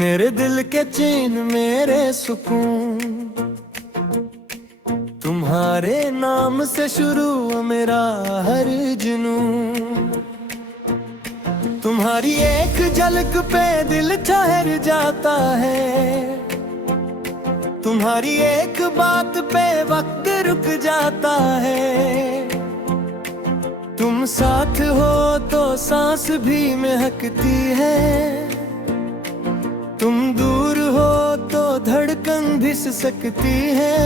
मेरे दिल के चैन मेरे सुकून, तुम्हारे नाम से शुरू मेरा हर जुनून। तुम्हारी एक झलक पे दिल ठहर जाता है, तुम्हारी एक बात पे वक्त रुक जाता है। तुम साथ हो तो सांस भी महकती है, तुम दूर हो तो धड़कन भी सिसकती है।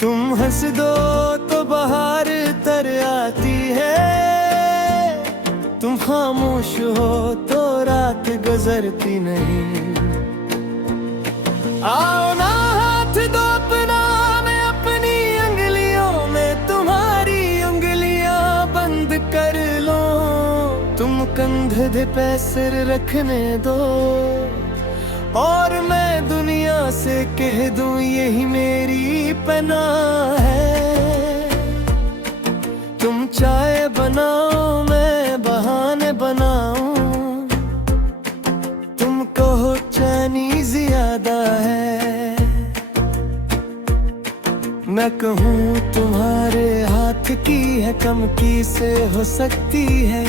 तुम हंस दो तो बहार तर आती है, तुम खामोश हो तो रात गुजरती नहीं। आओ ना हाथ दो अपना, मैं अपनी उंगलियों में तुम्हारी उंगलियां बंद कर लो। तुम कंधे पे सिर रखने दो और मैं दुनिया से कह दूं यही मेरी पनाह है। तुम चाय बनाओ मैं बहाने बनाऊं, तुम कहो चैनी ज्यादा है, मैं कहूँ तुम्हारे हाथ की है कम की से हो सकती है।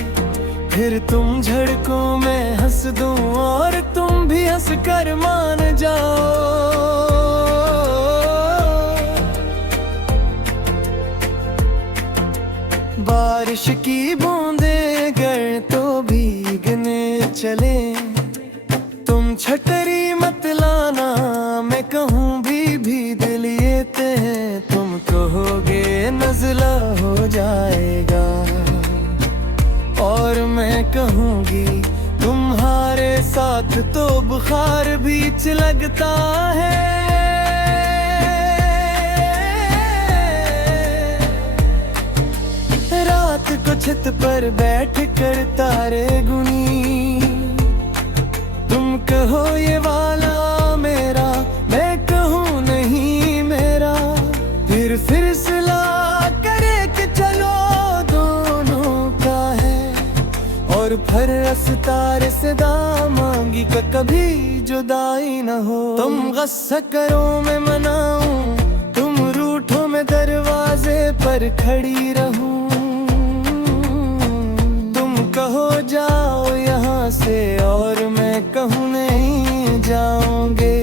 फिर तुम झड़कों में हंस दूं और तुम भी हंस कर मान जाओ। बारिश की बूंदें गर तो भीगने चले, तुम छतरी मत लाना मैं कहूँ भीग लेते हैं। तुम कहोगे नज़ला हो जाएगा और मैं कहूँगी तुम्हारे साथ तो बुखार भी लगता है। रात को छत पर बैठ कर तारे गुनी, तुम कहो ये वाला मेरा, मैं कहूँ नहीं मेरा। फिर सलाह करे कि चलो दोनों का है, और फिर तारे से दाम मांगी का कभी जुदाई न हो। तुम गुस्सा करो मैं मनाऊं, तुम रूठो मैं दरवाजे पर खड़ी रहूं। तुम कहो जाओ यहाँ से और मैं कहूँ नहीं जाओगे।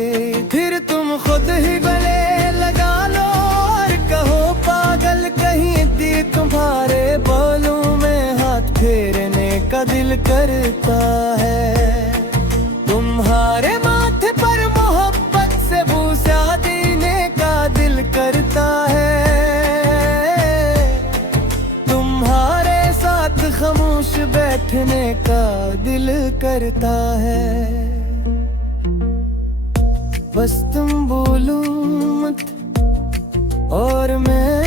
फिर तुम खुद ही गले लगा लो और कहो पागल कहीं दी तुम्हारे बोलूं में हाथ फेरने का दिल करता है। तुम्हारे माथे पर मोहब्बत से बूसा देने का दिल करता है। तुम्हारे साथ खामोश बैठने का दिल करता है। बस तुम बोलो मत और मैं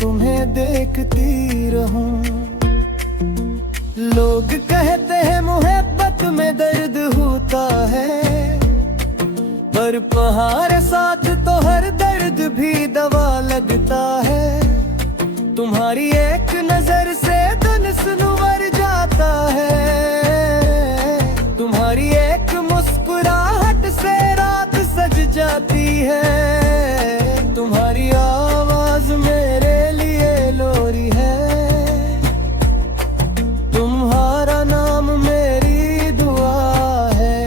तुम्हें देखती रहूं। लोग कहते हैं मोहब्बत में दर्द होता है, पर तुम्हारे साथ तो हर दर्द भी दवा लगता है। तुम्हारी एक नजर से दिन सुनवर जाता है, तुम्हारी एक मुस्कुराहट से रात सज जाती है। तुम्हारी आवाज मेरे लिए लोरी है, तुम्हारा नाम मेरी दुआ है।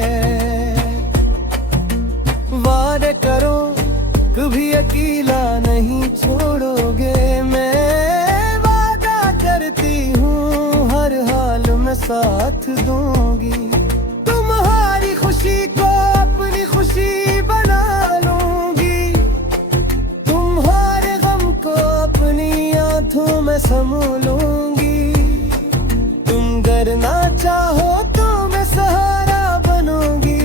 वादे करो कभी अकेला नहीं छोड़ोगे, मैं वादा करती हूँ हर हाल में साथ दूंगी। तुम्हारी खुशी को अपनी खुशी बना लूंगी, तुम्हारे गम को अपनी आंखों में समो लूंगी। तुम डरना चाहो तो मैं सहारा बनूंगी,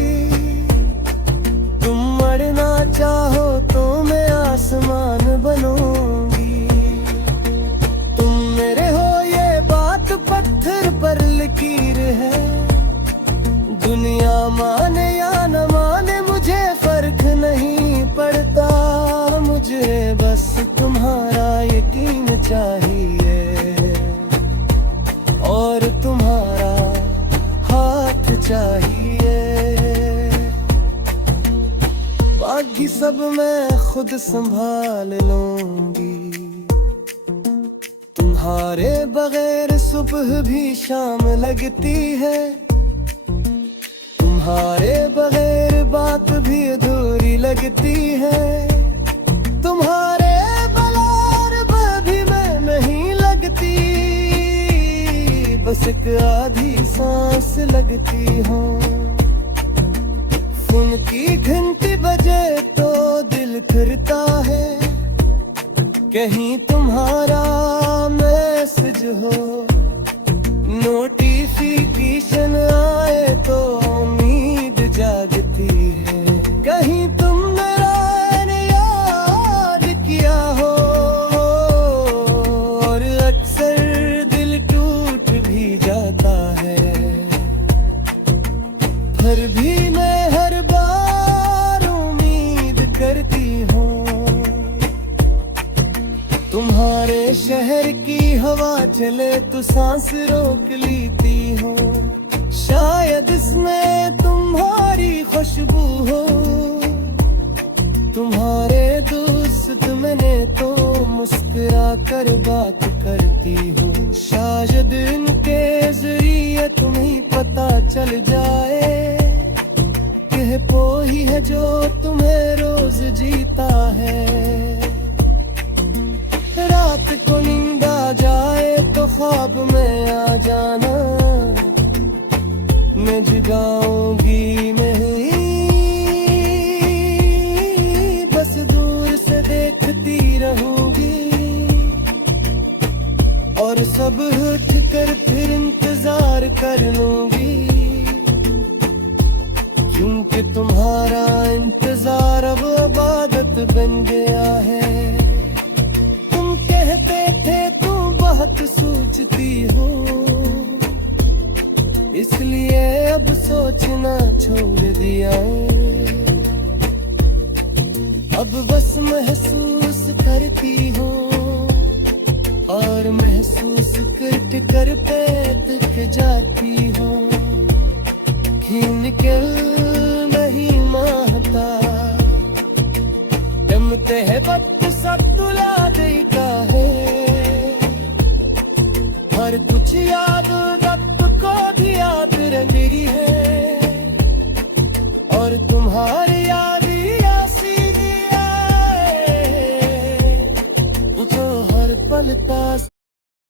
तुम मरना चाहो तो मैं आसमान बनूंगी। तुम मेरे हो ये बात पत्थर पर लकीर है, दुनिया माने या न माने मुझे फर्क नहीं पड़ता। मुझे बस तुम्हारा यकीन चाहिए और तुम्हारा हाथ चाहिए। बाकी सब मैं खुद संभाल लूंगी। तुम्हारे बगैर सुबह भी शाम लगती है, तुम्हारे बगैर बात भी अधूरी लगती है। तुम्हारे बगैर भी मैं नहीं लगती, बस एक आधी सांस लगती हूँ। फोन की घंटी बजे तो दिल फिरता है, कहीं तुम्हारा मैसेज हो। नोटिफिकेशन आए तो उम्मीद जागती है, कहीं तुमने याद किया हो। और अक्सर दिल टूट भी जाता है, फिर भी मैं हर बार उम्मीद करती हूँ। तुम्हारे शहर की हवा चले तो सांस रोक लेती हूँ, शायद इसमें तुम्हारी खुशबू हो। तुम्हारे दोस्त मैंने तो मुस्कुरा कर बात करती हूँ, शायद इनके जरिए तुम्हें पता चल जाए कि कोई है जो तुम्हें रोज जीता है। रात को नींद आ जाए तो ख्वाब में आ जाना, मैं जगाऊंगी नहीं, बस दूर से देखती रहूंगी। और सब उठ कर फिर इंतजार कर लूंगी, क्योंकि तुम्हारा इंतजार अब इबादत बन गया है। कहते थे तुम बहुत सोचती हो, इसलिए अब सोचना छोड़ दिया। अब बस महसूस करती हो, और महसूस करते करते थक जाती हो। निकल नहीं माहता दमते है वक्त सब तुला देता है, हर कुछ याद